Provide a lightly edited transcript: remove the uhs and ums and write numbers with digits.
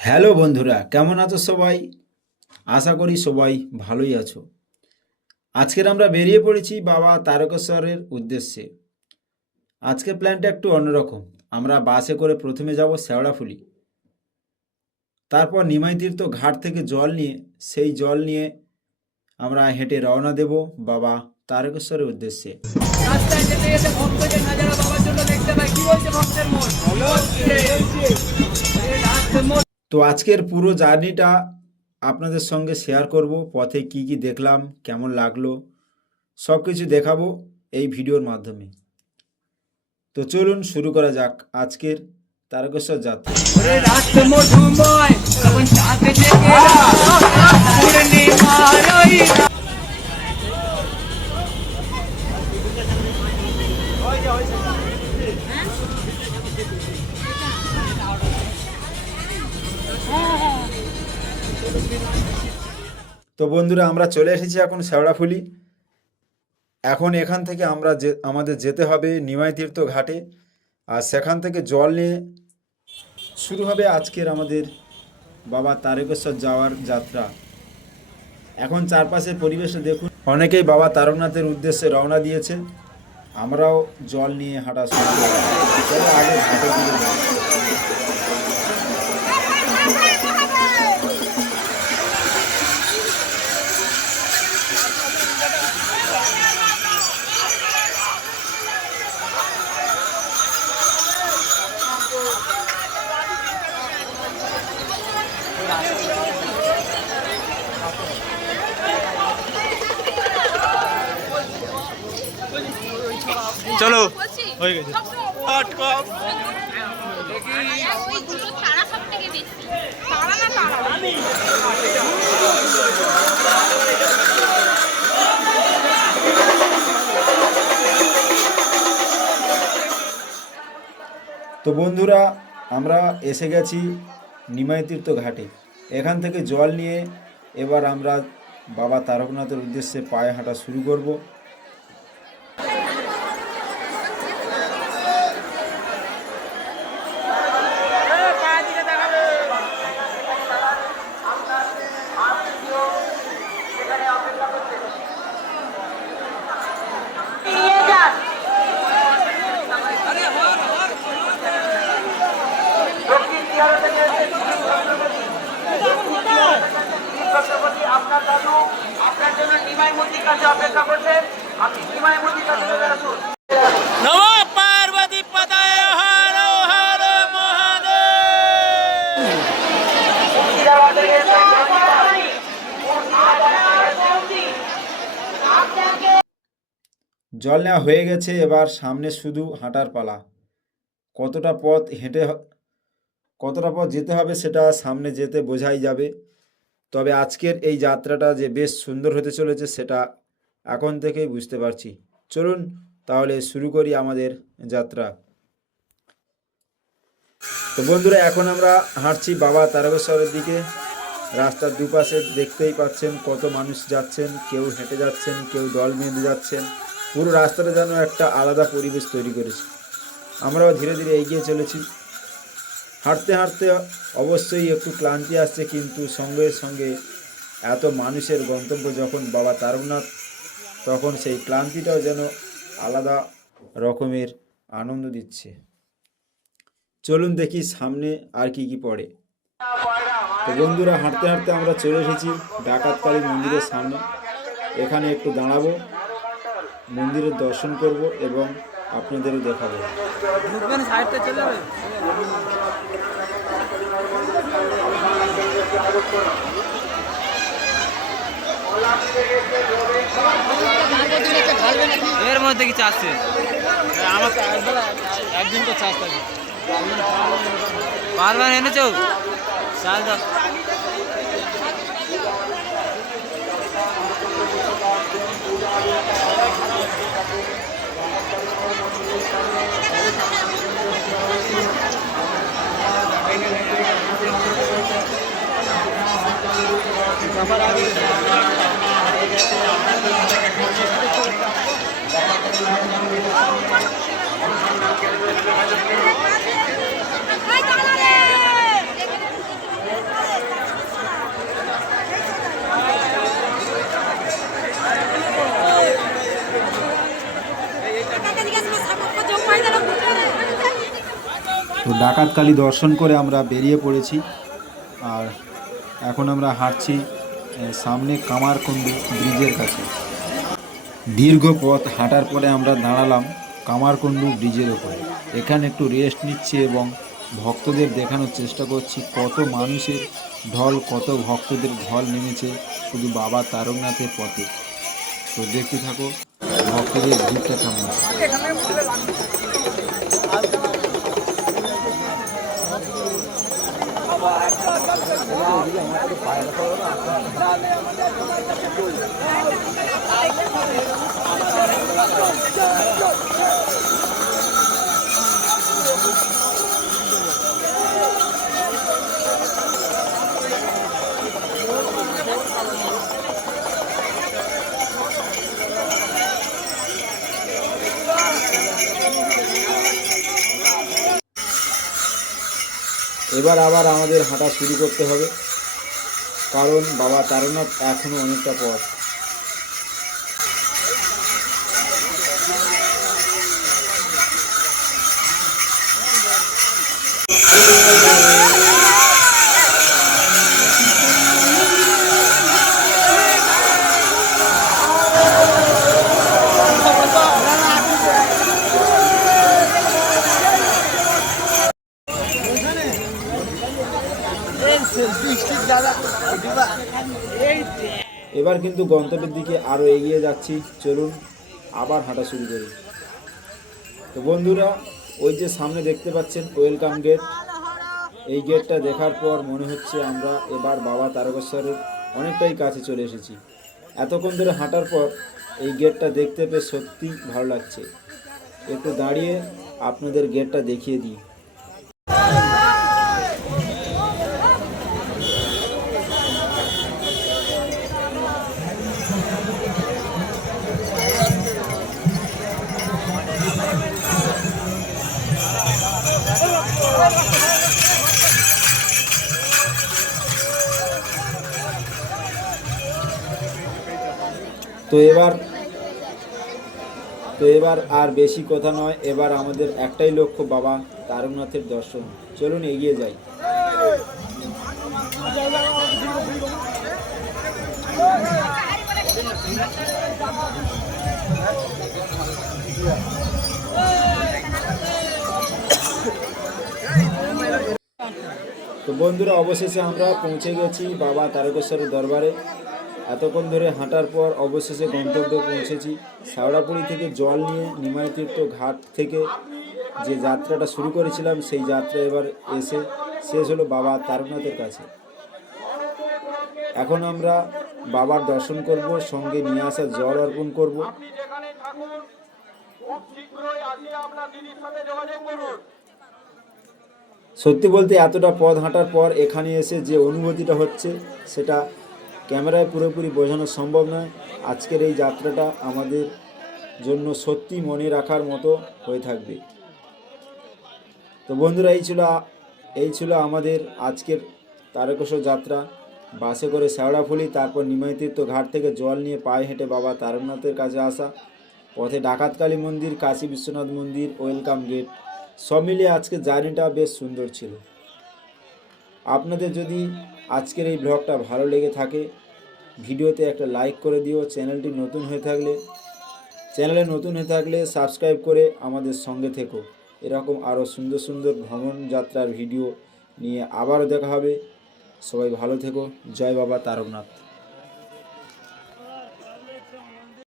Hello বন্ধুরা, কেমন আছো সবাই? আশা করি সবাই ভালোই আছো। আজকের আমরা বেরিয়ে পড়েছি বাবা তারকেশ্বরের উদ্দেশ্যে। আজকের প্ল্যানটা একটু অন্যরকম। আমরা বাসে করে প্রথমে যাব শেওড়াফুলি, তারপর নিমাই তীর্থ ঘাট থেকে জল নিয়ে সেই জল নিয়ে আমরা হেঁটে রওনা দেব বাবা তারকেশ্বরের উদ্দেশ্যে। রাস্তায় যেতে যেতে ভক্তদের নাজারা বাবার জন্য দেখতে পাই। কি বলছে ভক্তের মন? তো আজকের পুরো জার্নিটা আপনাদের সঙ্গে শেয়ার করব। পথে কি কি দেখলাম, কেমন লাগলো, সব কিছু দেখাবো এই ভিডিওর মাধ্যমে। তো চলুন শুরু করা যাক আজকের তারকেশ্বর যাত্রা। রাত মধুময় তখন চাঁদ জেগে পূর্ণিমার ওই তো বন্ধুরা, আমরা চলে এসেছি এখন শেওড়াফুলি। এখন এখান থেকে আমাদের যেতে হবে নিমাই তীর্থ ঘাটে, আর সেখান থেকে জল নিয়ে শুরু হবে আজকের আমাদের বাবা তারকেশ্বর যাওয়ার যাত্রা। এখন চারপাশের পরিবেশে দেখুন, অনেকেই বাবা তারকনাথের উদ্দেশ্যে রওনা দিয়েছে। আমরাও জল নিয়ে হাঁটা শুরু করব। চলো আগে ঘাটের দিকে যাই। চলো হয়ে গেছে। তো বন্ধুরা, আমরা এসে গেছি নিমাই তীর্থ ঘাটে। এখান থেকে জল নিয়ে এবার আমরা বাবা তারকনাথের উদ্দেশ্যে পায়ে হাঁটা শুরু করব। আপনার দাদু আপনার জন্য নিমাই মন্দির কাছে অপেক্ষা করছেন। আপনি নিমাই মন্দির কাছে চলে আসুন। নমো পার্বতী পদায় হর হর জল নেওয়া হয়ে গেছে, এবার সামনে শুধু হাঁটার পালা। কতটা পথ যেতে হবে সেটা সামনে যেতে বোঝাই যাবে। তবে আজকের এই যাত্রাটা যে বেশ সুন্দর হতে চলেছে সেটা এখন থেকেই বুঝতে পারছি। চলুন তাহলে শুরু করি আমাদের যাত্রা। তো বন্ধুরা, এখন আমরা হাঁটছি বাবা তারকেশ্বরের দিকে। রাস্তার দুপাশে দেখতেই পাচ্ছেন কত মানুষ যাচ্ছেন, কেউ হেঁটে যাচ্ছেন, কেউ দল বেঁধে যাচ্ছেন। পুরো রাস্তাটা যেন একটা আলাদা পরিবেশ তৈরি করেছে। আমরাও ধীরে ধীরে এগিয়ে চলেছি। হাঁটতে হাঁটতে অবশ্যই একটু ক্লান্তি আসছে, কিন্তু সঙ্গে সঙ্গে এত মানুষের গন্তব্য যখন বাবা তারকনাথ, তখন সেই ক্লান্তিটাও যেন আলাদা রকমের আনন্দ দিচ্ছে। চলুন দেখি সামনে আর কি কি পড়ে। তো বন্ধুরা, হাঁটতে হাঁটতে আমরা চলে এসেছি ডাকাতকালী মন্দিরের সামনে। এখানে একটু দাঁড়াবো, মন্দিরের দর্শন করব এবং আপনাদেরও দেখাবো। এর মধ্যে কি চাচ্ছে? আমার তো একদিন তো চাষ থাকে। বারবার এনেছো চাল দাও। ডাকাতকালী দর্শন করে আমরা বেরিয়ে পড়েছি। আর এখন আমরা হাঁটছি সামনে কামারকুণ্ডু ব্রিজের কাছে। দীর্ঘ পথ হাঁটার পরে আমরা দাঁড়ালাম কামারকুণ্ডু ব্রিজের ওপরে। এখানে একটু রেস্ট নিচ্ছি এবং ভক্তদের দেখানোর চেষ্টা করছি কত মানুষের ঢল, কত ভক্তদের ঢল নেমেছে শুধু বাবা তারকনাথের পথে। তো দেখতে থাকো ভক্তদের ভিড়টা কেমন। এবার আবার আমাদের হাঁটা শুরু করতে হবে, কারণ বাবা তারকনাথ এখনো অনেকটা পথ। এবার কিন্তু গন্তব্যের দিকে আরও এগিয়ে যাচ্ছি, চলুন আবার হাঁটা শুরু করি। তো বন্ধুরা, ওই যে সামনে দেখতে পাচ্ছেন ওয়েলকাম গেট, এই গেটটা দেখার পর মনে হচ্ছে আমরা এবার বাবা তারকেশ্বরের অনেকটাই কাছে চলে এসেছি। এতক্ষণ ধরে হাঁটার পর এই গেটটা দেখতে পেয়ে সত্যি ভালো লাগছে। একটু দাঁড়িয়ে আপনাদের গেটটা দেখিয়ে দিই। তো এবার আর বেশি কথা নয়, এবার আমাদের একটাই লক্ষ্য বাবা তারকনাথের দর্শন। চলুন এগিয়ে যাই। তো বন্ধুরা, অবশেষে আমরা পৌঁছে গেছি বাবা তারকেশ্বরের দরবারে। এতক্ষণ ধরে হাঁটার পর অবশেষে গন্তব্যে পৌঁছেছি। শেওড়াপুলি থেকে জল নিয়ে নিমাই তীর্থ ঘাট থেকে যে যাত্রাটা শুরু করেছিলাম, সেই যাত্রা এবার এসে শেষ হলো বাবা তারকনাথের কাছে। এখন আমরা বাবার দর্শন করব, সঙ্গে নিয়ে আসা জল অর্পণ করব। সত্যি বলতে এতটা পথ হাঁটার পর এখানে এসে যে অনুভূতিটা হচ্ছে সেটা ক্যামেরায় পুরোপুরি বোঝানো সম্ভব নয়। আজকের এই যাত্রাটা আমাদের জন্য সত্যি মনে রাখার মতো হয়ে থাকবে। তো বন্ধুরা, এই ছিল আমাদের আজকের তারকেশ্বর যাত্রা। বাসে করে শেওড়াফুলি, তারপর নিমাই তীর্থ ঘাট থেকে জল নিয়ে পায়ে হেঁটে বাবা তারকনাথের কাছে আসা, পথে ডাকাতকালী মন্দির, কাশী বিশ্বনাথ মন্দির, ওয়েলকাম গেট, সব মিলিয়ে আজকের জার্নিটা বেশ সুন্দর ছিল। আপনাদের যদি আজকের এই ব্লগটা ভালো লেগে থাকে, ভিডিওতে একটা লাইক করে দিও। চ্যানেলে নতুন হয়ে থাকলে সাবস্ক্রাইব করে আমাদের সঙ্গে থেকো। এরকম আরও সুন্দর সুন্দর ভ্রমণ যাত্রার ভিডিও নিয়ে আবারও দেখা হবে। সবাই ভালো থেকো। জয় বাবা তারকনাথ।